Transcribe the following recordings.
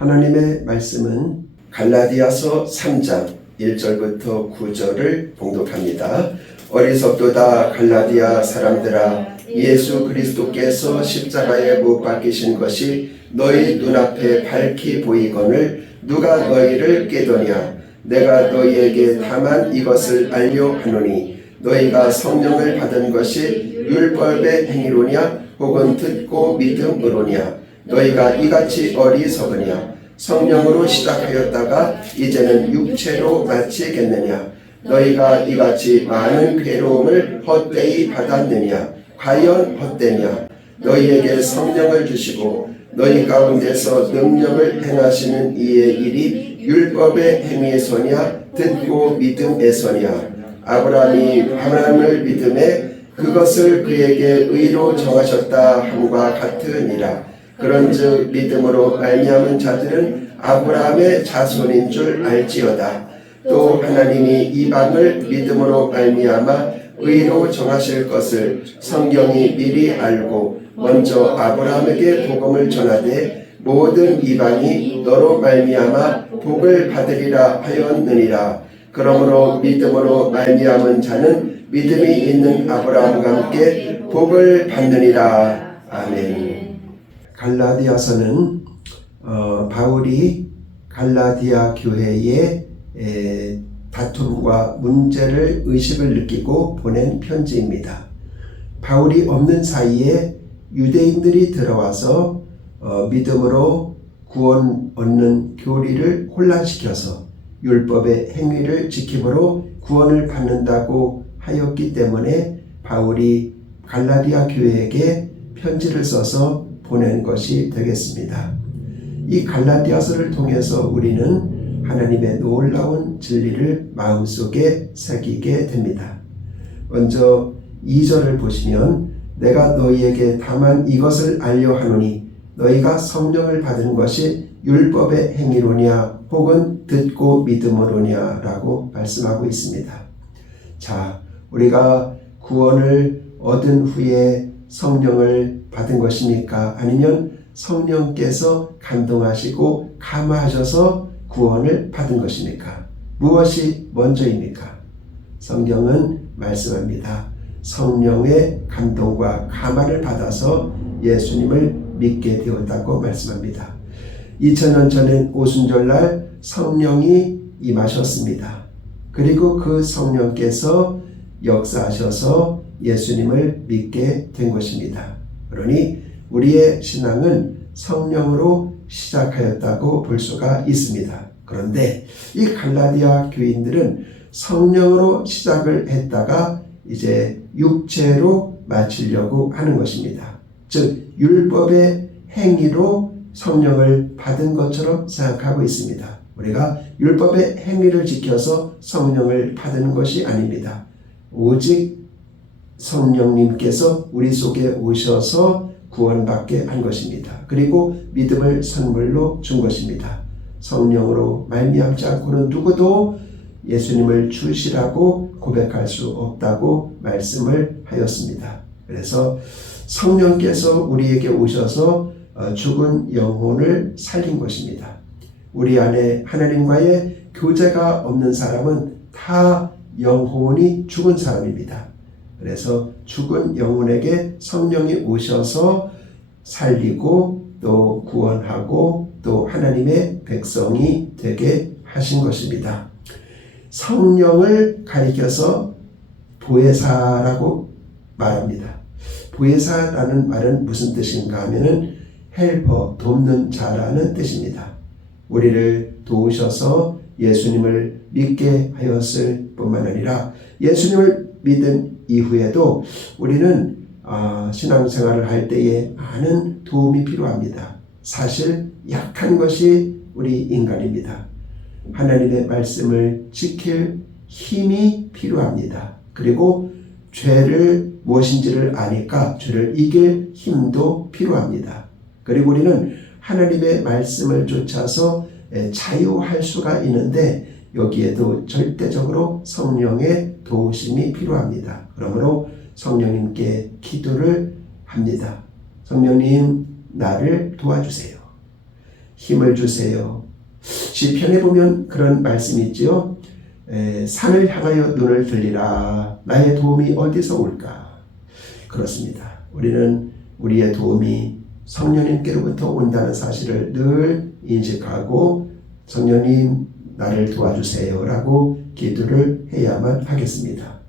하나님의 말씀은 갈라디아서 3장 1절부터 9절을 봉독합니다. 어리석도다 갈라디아 사람들아, 예수 그리스도께서 십자가에 못 박히신 것이 너희 눈앞에 밝히 보이거늘 누가 너희를 깨더냐? 내가 너희에게 다만 이것을 알려 하노니 너희가 성령을 받은 것이 율법의 행위로냐 혹은 듣고 믿음으로냐? 너희가 이같이 어리석으냐? 성령으로 시작하였다가 이제는 육체로 마치겠느냐? 너희가 이같이 많은 괴로움을 헛되이 받았느냐? 과연 헛되냐? 너희에게 성령을 주시고 너희 가운데서 능력을 행하시는 이의 일이 율법의 행위에서냐 듣고 믿음에서냐? 아브라함이 하나님을 믿음에 그것을 그에게 의로 정하셨다 함과 같으니라. 그런즉 믿음으로 말미암은 자들은 아브라함의 자손인 줄 알지어다. 또 하나님이 이방을 믿음으로 말미암아 의로 정하실 것을 성경이 미리 알고 먼저 아브라함에게 복음을 전하되 모든 이방이 너로 말미암아 복을 받으리라 하였느니라. 그러므로 믿음으로 말미암은 자는 믿음이 있는 아브라함과 함께 복을 받느니라. 아멘. 갈라디아서는 바울이 갈라디아 교회의 다툼과 문제를 의식을 느끼고 보낸 편지입니다. 바울이 없는 사이에 유대인들이 들어와서 믿음으로 구원 얻는 교리를 혼란시켜서 율법의 행위를 지킴으로 구원을 받는다고 하였기 때문에 바울이 갈라디아 교회에게 편지를 써서 보낸 것이 되겠습니다. 이 갈라디아서를 통해서 우리는 하나님의 놀라운 진리를 마음속에 새기게 됩니다. 먼저 2절을 보시면 내가 너희에게 다만 이것을 알려 하노니 너희가 성령을 받은 것이 율법의 행위로냐 혹은 듣고 믿음으로냐 라고 말씀하고 있습니다. 자, 우리가 구원을 얻은 후에 성령을 받은 것입니까? 아니면 성령께서 감동하시고 감화하셔서 구원을 받은 것입니까? 무엇이 먼저입니까? 성경은 말씀합니다. 성령의 감동과 감화를 받아서 예수님을 믿게 되었다고 말씀합니다. 2000년 전엔 오순절날 성령이 임하셨습니다. 그리고 그 성령께서 역사하셔서 예수님을 믿게 된 것입니다. 그러니 우리의 신앙은 성령으로 시작하였다고 볼 수가 있습니다. 그런데 이 갈라디아 교인들은 성령으로 시작을 했다가 이제 육체로 마치려고 하는 것입니다. 즉 율법의 행위로 성령을 받은 것처럼 생각하고 있습니다. 우리가 율법의 행위를 지켜서 성령을 받은 것이 아닙니다. 오직 성령님께서 우리 속에 오셔서 구원받게 한 것입니다. 그리고 믿음을 선물로 준 것입니다. 성령으로 말미암지 않고는 누구도 예수님을 주시라고 고백할 수 없다고 말씀을 하였습니다. 그래서 성령께서 우리에게 오셔서 죽은 영혼을 살린 것입니다. 우리 안에 하나님과의 교제가 없는 사람은 다 영혼이 죽은 사람입니다. 그래서 죽은 영혼에게 성령이 오셔서 살리고 또 구원하고 또 하나님의 백성이 되게 하신 것입니다. 성령을 가리켜서 보혜사라고 말합니다. 보혜사라는 말은 무슨 뜻인가 하면은 헬퍼, 돕는 자라는 뜻입니다. 우리를 도우셔서 예수님을 믿게 하였을 뿐만 아니라 예수님을 믿은 이후에도 우리는 신앙생활을 할 때에 많은 도움이 필요합니다. 사실 약한 것이 우리 인간입니다. 하나님의 말씀을 지킬 힘이 필요합니다. 그리고 죄를 무엇인지를 아니까 죄를 이길 힘도 필요합니다. 그리고 우리는 하나님의 말씀을 쫓아서 자유할 수가 있는데 여기에도 절대적으로 성령의 도우심이 필요합니다. 그러므로 성령님께 기도를 합니다. 성령님, 나를 도와주세요. 힘을 주세요. 시편에 보면 그런 말씀이 있죠. 산을 향하여 눈을 들리라. 나의 도움이 어디서 올까? 그렇습니다. 우리는 우리의 도움이 성령님께로부터 온다는 사실을 늘 인식하고 성령님 나를 도와주세요 라고 기도를 해야만 하겠습니다.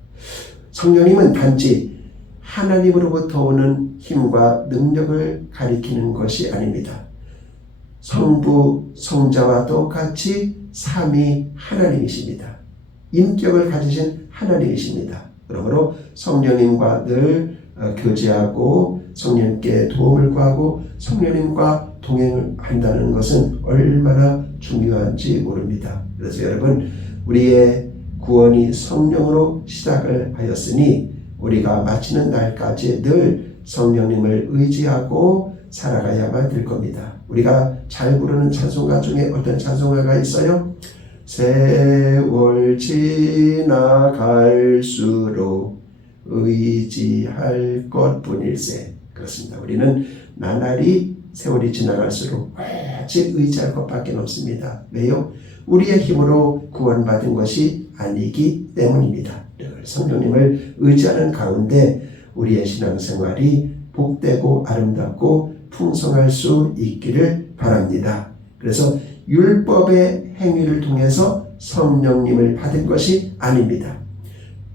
성령님은 단지 하나님으로부터 오는 힘과 능력을 가리키는 것이 아닙니다. 성부, 성자와 똑같이 삼위 하나님이십니다. 인격을 가지신 하나님이십니다. 그러므로 성령님과 늘 교제하고 성령님께 도움을 구하고 성령님과 동행을 한다는 것은 얼마나 중요한지 모릅니다. 그래서 여러분, 우리의 구원이 성령으로 시작을 하였으니 우리가 마치는 날까지 늘 성령님을 의지하고 살아가야만 될 겁니다. 우리가 잘 부르는 찬송가 중에 어떤 찬송가가 있어요? 세월 지나갈수록 의지할 것뿐일세. 그렇습니다. 우리는 나날이 세월이 지나갈수록 오직 의지할 것밖에 없습니다. 왜요? 우리의 힘으로 구원받은 것이 아니기 때문입니다. 늘 성령님을 의지하는 가운데 우리의 신앙생활이 복되고 아름답고 풍성할 수 있기를 바랍니다. 그래서 율법의 행위를 통해서 성령님을 받은 것이 아닙니다.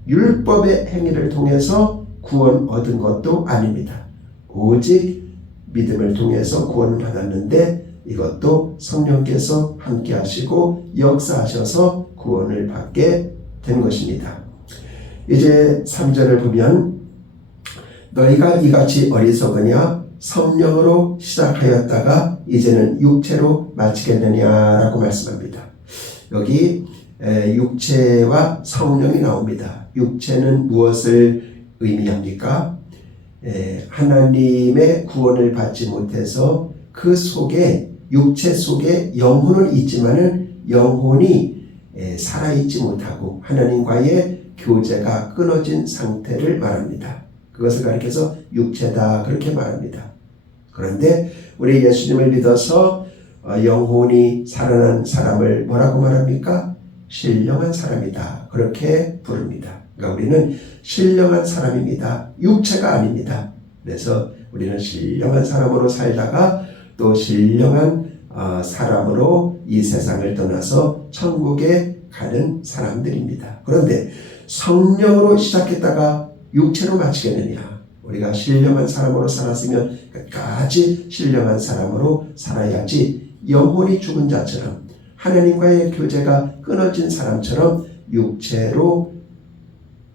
율법의 행위를 통해서 구원 얻은 것도 아닙니다. 오직 믿음을 통해서 구원을 받았는데 이것도 성령께서 함께 하시고 역사하셔서 구원을 받게 된 것입니다. 이제 3절을 보면 너희가 이같이 어리석으냐 성령으로 시작하였다가 이제는 육체로 마치겠느냐라고 말씀합니다. 여기 육체와 성령이 나옵니다. 육체는 무엇을 의미합니까? 하나님의 구원을 받지 못해서 그 속에 육체 속에 영혼은 있지만은 영혼이 살아있지 못하고 하나님과의 교제가 끊어진 상태를 말합니다. 그것을 가리켜서 육체다 그렇게 말합니다. 그런데 우리 예수님을 믿어서 영혼이 살아난 사람을 뭐라고 말합니까? 신령한 사람이다 그렇게 부릅니다. 그러니까 우리는 신령한 사람입니다. 육체가 아닙니다. 그래서 우리는 신령한 사람으로 살다가 또 신령한 사람으로 이 세상을 떠나서 천국에 가는 사람들입니다. 그런데 성령으로 시작했다가 육체로 마치겠느냐? 우리가 신령한 사람으로 살았으면 끝까지 신령한 사람으로 살아야지 영혼이 죽은 자처럼 하나님과의 교제가 끊어진 사람처럼 육체로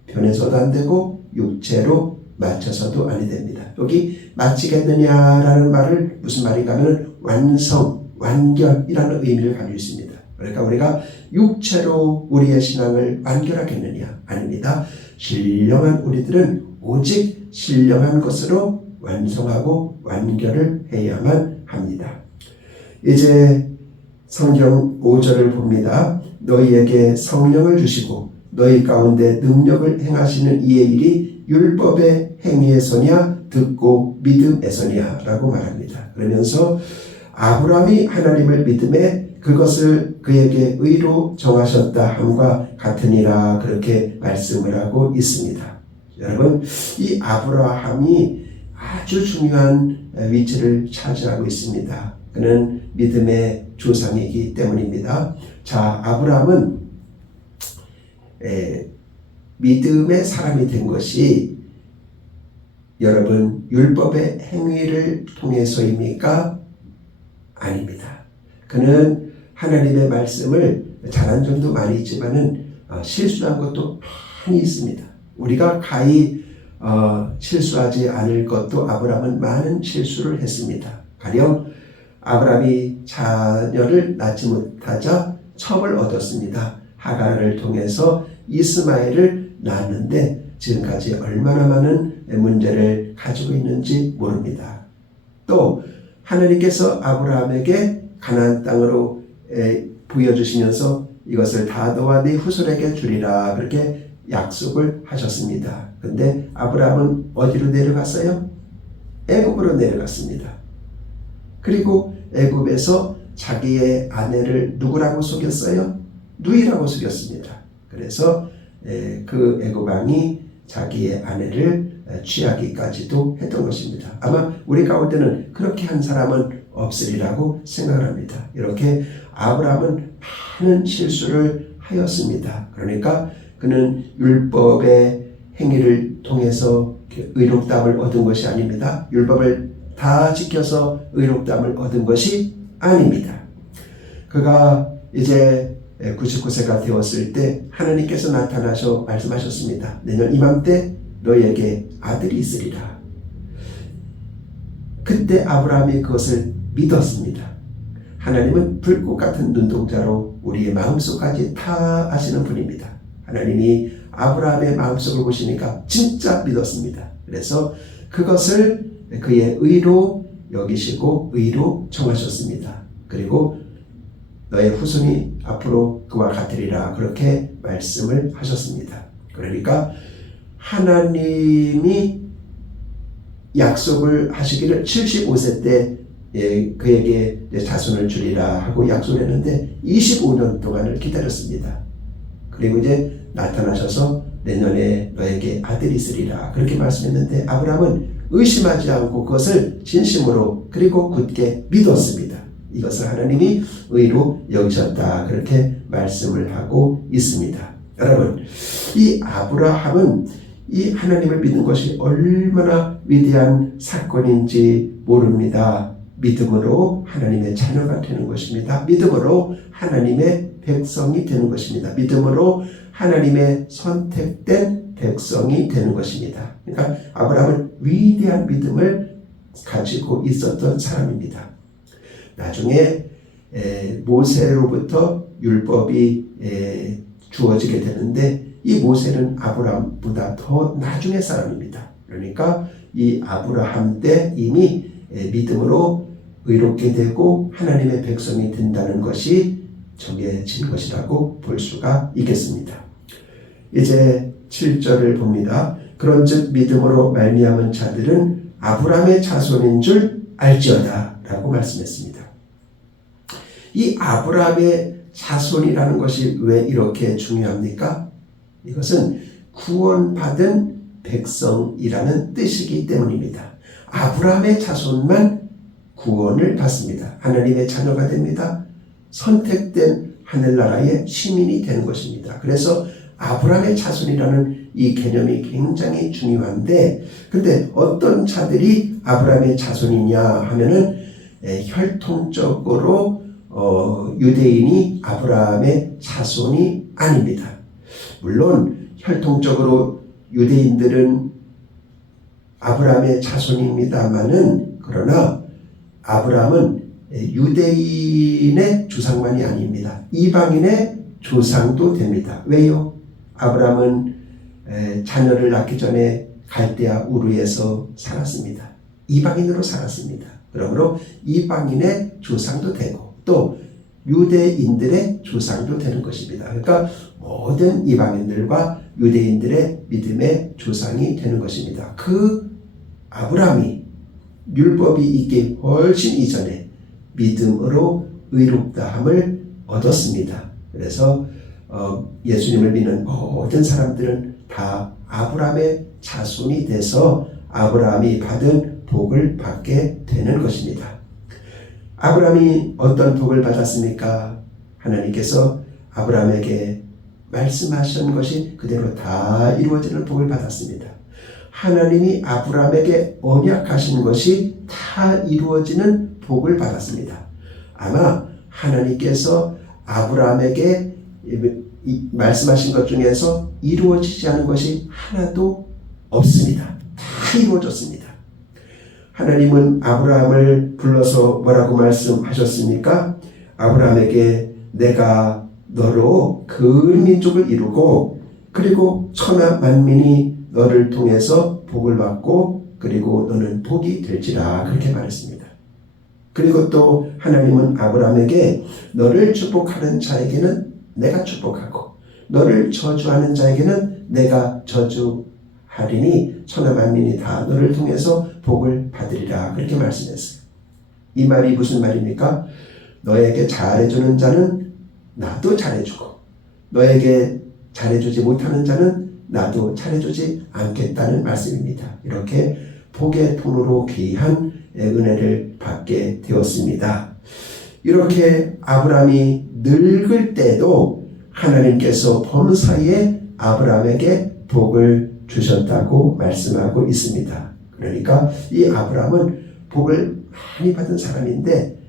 변해서도 안 되고 육체로 맞춰서도 아니 됩니다. 여기 마치겠느냐라는 말을 무슨 말인가 하면 완성, 완결이라는 의미를 가지고 있습니다. 그러니까 우리가 육체로 우리의 신앙을 완결하겠느냐? 아닙니다. 신령한 우리들은 오직 신령한 것으로 완성하고 완결을 해야만 합니다. 이제 성경 5절을 봅니다. 너희에게 성령을 주시고 너희 가운데 능력을 행하시는 이의 일이 율법의 행위에서냐 듣고 믿음에서냐 라고 말합니다. 그러면서 아브라함이 하나님을 믿음에 그것을 그에게 의로 정하셨다 함과 같으니라 그렇게 말씀을 하고 있습니다. 여러분, 이 아브라함이 아주 중요한 위치를 차지하고 있습니다. 그는 믿음의 조상이기 때문입니다. 자, 아브라함은 믿음의 사람이 된 것이 여러분 율법의 행위를 통해서입니까? 아닙니다. 그는 하나님의 말씀을 잘한 점도 많이 있지만은 실수한 것도 많이 있습니다. 우리가 가히 실수하지 않을 것도 아브라함은 많은 실수를 했습니다. 가령 아브라함이 자녀를 낳지 못하자 첩을 얻었습니다. 하갈을 통해서 이스마엘을 낳았는데 지금까지 얼마나 많은 문제를 가지고 있는지 모릅니다. 또 하나님께서 아브라함에게 가나안 땅으로 보여주시면서 이것을 다 너와 네 후손에게 주리라 그렇게 약속을 하셨습니다. 그런데 아브라함은 어디로 내려갔어요? 애굽으로 내려갔습니다. 그리고 애굽에서 자기의 아내를 누구라고 속였어요? 누이라고 속였습니다. 그래서 그 애굽 왕이 자기의 아내를 취하기까지도 했던 것입니다. 아마 우리 가운데는 그렇게 한 사람은 없으리라고 생각을 합니다. 이렇게 아브라함은 많은 실수를 하였습니다. 그러니까 그는 율법의 행위를 통해서 의롭다함을 얻은 것이 아닙니다. 율법을 다 지켜서 의롭다함을 얻은 것이 아닙니다. 그가 이제 99세가 되었을 때 하나님께서 나타나셔 말씀하셨습니다. 내년 이맘때 너에게 아들이 있으리라. 그때 아브라함이 그것을 믿었습니다. 하나님은 불꽃 같은 눈동자로 우리의 마음속까지 다 아시는 분입니다. 하나님이 아브라함의 마음속을 보시니까 진짜 믿었습니다. 그래서 그것을 그의 의로 여기시고 의로 정하셨습니다. 그리고 너의 후손이 앞으로 그와 같으리라 그렇게 말씀을 하셨습니다. 그러니까 하나님이 약속을 하시기를 75세 때 그에게 자손을 주리라 하고 약속을 했는데 25년 동안을 기다렸습니다. 그리고 이제 나타나셔서 내년에 너에게 아들이 있으리라 그렇게 말씀했는데 아브라함은 의심하지 않고 그것을 진심으로 그리고 굳게 믿었습니다. 이것을 하나님이 의로 여기셨다 그렇게 말씀을 하고 있습니다. 여러분, 이 아브라함은 이 하나님을 믿는 것이 얼마나 위대한 사건인지 모릅니다. 믿음으로 하나님의 자녀가 되는 것입니다. 믿음으로 하나님의 백성이 되는 것입니다. 믿음으로 하나님의 선택된 백성이 되는 것입니다. 그러니까 아브라함은 위대한 믿음을 가지고 있었던 사람입니다. 나중에 모세로부터 율법이 주어지게 되는데 이 모세는 아브라함보다 더 나중의 사람입니다. 그러니까 이 아브라함 때 이미 믿음으로 의롭게 되고 하나님의 백성이 된다는 것이 정해진 것이라고 볼 수가 있겠습니다. 이제 7절을 봅니다. 그런즉 믿음으로 말미암은 자들은 아브라함의 자손인 줄 알지어다 라고 말씀했습니다. 이 아브라함의 자손이라는 것이 왜 이렇게 중요합니까? 이것은 구원받은 백성이라는 뜻이기 때문입니다. 아브라함의 자손만 구원을 받습니다. 하나님의 자녀가 됩니다. 선택된 하늘나라의 시민이 되는 것입니다. 그래서 아브라함의 자손이라는 이 개념이 굉장히 중요한데, 그런데 어떤 자들이 아브라함의 자손이냐 하면은 혈통적으로 유대인이 아브라함의 자손이 아닙니다. 물론 혈통적으로 유대인들은 아브라함의 자손입니다만은 그러나 아브라함은 유대인의 조상만이 아닙니다. 이방인의 조상도 됩니다. 왜요? 아브라함은 자녀를 낳기 전에 갈대아 우르에서 살았습니다. 이방인으로 살았습니다. 그러므로 이방인의 조상도 되고 또 유대인들의 조상도 되는 것입니다. 그러니까 모든 이방인들과 유대인들의 믿음의 조상이 되는 것입니다. 그 아브라함이 율법이 있기 훨씬 이전에 믿음으로 의롭다함을 얻었습니다. 그래서 예수님을 믿는 모든 사람들은 다 아브라함의 자손이 돼서 아브라함이 받은 복을 받게 되는 것입니다. 아브라함이 어떤 복을 받았습니까? 하나님께서 아브라함에게 말씀하신 것이 그대로 다 이루어지는 복을 받았습니다. 하나님이 아브라함에게 언약하신 것이 다 이루어지는 복을 받았습니다. 아마 하나님께서 아브라함에게 말씀하신 것 중에서 이루어지지 않은 것이 하나도 없습니다. 다 이루어졌습니다. 하나님은 아브라함을 불러서 뭐라고 말씀하셨습니까? 아브라함에게 내가 너로 큰 민족을 이루고 그리고 천하 만민이 너를 통해서 복을 받고 그리고 너는 복이 될지라 그렇게 말했습니다. 그리고 또 하나님은 아브라함에게 너를 축복하는 자에게는 내가 축복하고 너를 저주하는 자에게는 내가 저주하리니 천하 만민이 다 너를 통해서 복을 받으리라 그렇게 말씀했어요. 이 말이 무슨 말입니까? 너에게 잘해주는 자는 나도 잘해주고 너에게 잘해주지 못하는 자는 나도 잘해주지 않겠다는 말씀입니다. 이렇게 복의 통로로 귀한 은혜를 받게 되었습니다. 이렇게 아브라함이 늙을 때도 하나님께서 범사에 아브라함에게 복을 주셨다고 말씀하고 있습니다. 그러니까 이 아브라함은 복을 많이 받은 사람인데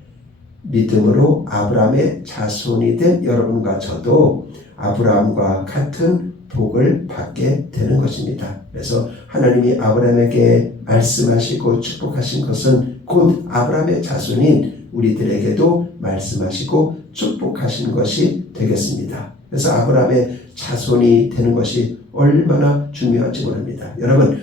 믿음으로 아브라함의 자손이 된 여러분과 저도 아브라함과 같은 복을 받게 되는 것입니다. 그래서 하나님이 아브라함에게 말씀하시고 축복하신 것은 곧 아브라함의 자손인 우리들에게도 말씀하시고 축복하신 것이 되겠습니다. 그래서 아브라함의 자손이 되는 것이 얼마나 중요한지 모릅니다. 여러분,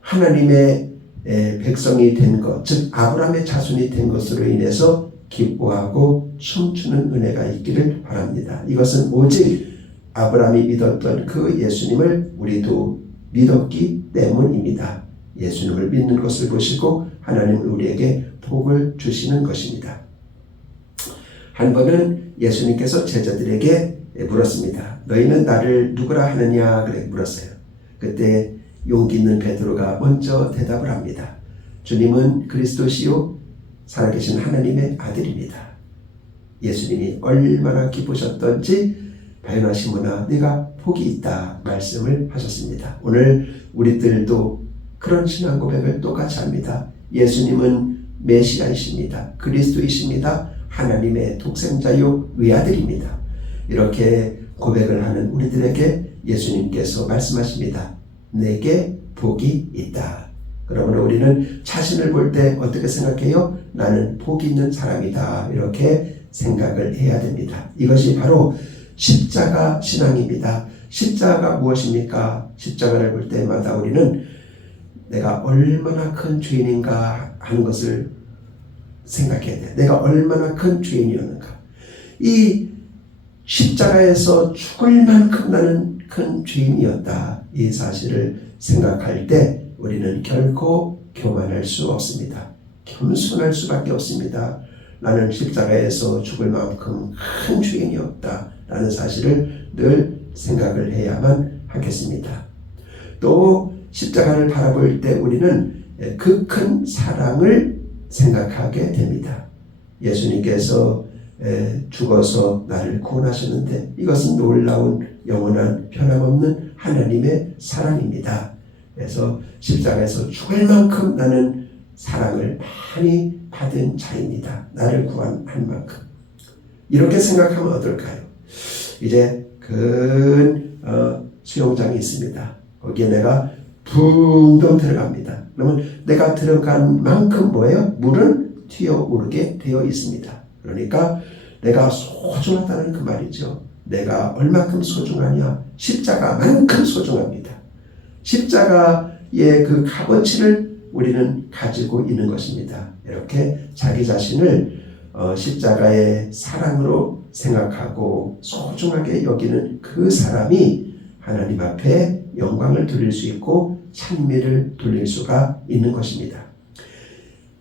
하나님의 백성이 된 것, 즉 아브라함의 자손이 된 것으로 인해서 기뻐하고 춤추는 은혜가 있기를 바랍니다. 이것은 오직 아브라함이 믿었던 그 예수님을 우리도 믿었기 때문입니다. 예수님을 믿는 것을 보시고 하나님은 우리에게 복을 주시는 것입니다. 한 번은 예수님께서 제자들에게 물었습니다. 너희는 나를 누구라 하느냐? 그래 물었어요. 그때 용기 있는 베드로가 먼저 대답을 합니다. 주님은 그리스도시요 살아계신 하나님의 아들입니다. 예수님이 얼마나 기쁘셨던지 바요나 시몬아 네가 복이 있다 말씀을 하셨습니다. 오늘 우리들도 그런 신앙 고백을 똑같이 합니다. 예수님은 메시아이십니다. 그리스도이십니다. 하나님의 독생자요 외아들입니다. 이렇게 고백을 하는 우리들에게 예수님께서 말씀하십니다. 내게 복이 있다. 그러므로 우리는 자신을 볼 때 어떻게 생각해요? 나는 복이 있는 사람이다. 이렇게 생각을 해야 됩니다. 이것이 바로 십자가 신앙입니다. 십자가가 무엇입니까? 십자가를 볼 때마다 우리는 내가 얼마나 큰 죄인인가 하는 것을 생각해야 돼. 내가 얼마나 큰 죄인이었는가. 이 십자가에서 죽을 만큼 나는 큰 죄인이었다. 이 사실을 생각할 때 우리는 결코 교만할 수 없습니다. 겸손할 수밖에 없습니다. 나는 십자가에서 죽을 만큼 큰 죄인이었다. 라는 사실을 늘 생각을 해야만 하겠습니다. 또 십자가를 바라볼 때 우리는 그 큰 사랑을 생각하게 됩니다. 예수님께서 죽어서 나를 구원하셨는데 이것은 놀라운 영원한 변함없는 하나님의 사랑입니다. 그래서 십자가에서 죽을 만큼 나는 사랑을 많이 받은 자입니다. 나를 구원한 만큼. 이렇게 생각하면 어떨까요? 이제 큰 수영장이 있습니다. 거기에 내가 붕덩 들어갑니다. 그러면 내가 들어간 만큼 뭐예요? 물은 튀어오르게 되어 있습니다. 그러니까 내가 소중하다는 그 말이죠. 내가 얼마큼 소중하냐? 십자가만큼 소중합니다. 십자가의 그 값어치를 우리는 가지고 있는 것입니다. 이렇게 자기 자신을 십자가의 사랑으로 생각하고 소중하게 여기는 그 사람이 하나님 앞에 영광을 돌릴 수 있고 찬미를 돌릴 수가 있는 것입니다.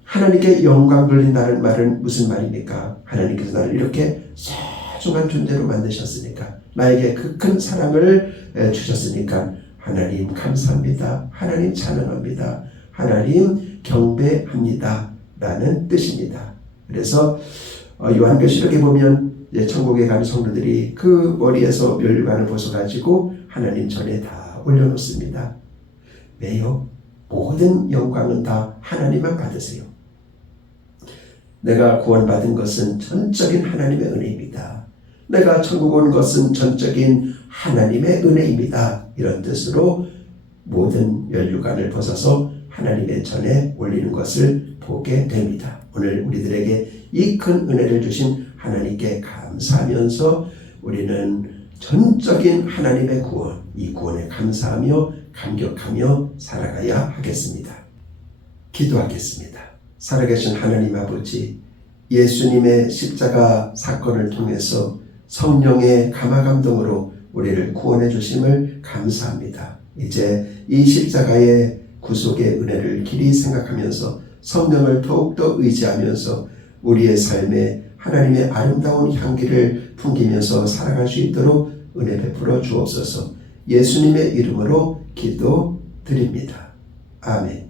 하나님께 영광 돌린다는 말은 무슨 말입니까? 하나님께서 나를 이렇게 소중한 존재로 만드셨으니까, 나에게 그 큰 사랑을 주셨으니까 하나님 감사합니다. 하나님 찬양합니다. 하나님 경배합니다. 라는 뜻입니다. 그래서 요한계시록에 보면 천국에 가는 성도들이 그 머리에서 멸관을 벗어가지고 하나님 전에 다 올려놓습니다. 왜요? 모든 영광은 다 하나님만 받으세요. 내가 구원받은 것은 전적인 하나님의 은혜입니다. 내가 천국 온 것은 전적인 하나님의 은혜입니다. 이런 뜻으로 모든 면류관을 벗어서 하나님의 전에 올리는 것을 보게 됩니다. 오늘 우리들에게 이 큰 은혜를 주신 하나님께 감사하면서 우리는 전적인 하나님의 구원, 이 구원에 감사하며 감격하며 살아가야 하겠습니다. 기도하겠습니다. 살아계신 하나님 아버지, 예수님의 십자가 사건을 통해서 성령의 감화감동으로 우리를 구원해 주심을 감사합니다. 이제 이 십자가의 구속의 은혜를 길이 생각하면서 성령을 더욱더 의지하면서 우리의 삶에 하나님의 아름다운 향기를 풍기면서 살아갈 수 있도록 은혜 베풀어 주옵소서. 예수님의 이름으로 기도드립니다. 아멘.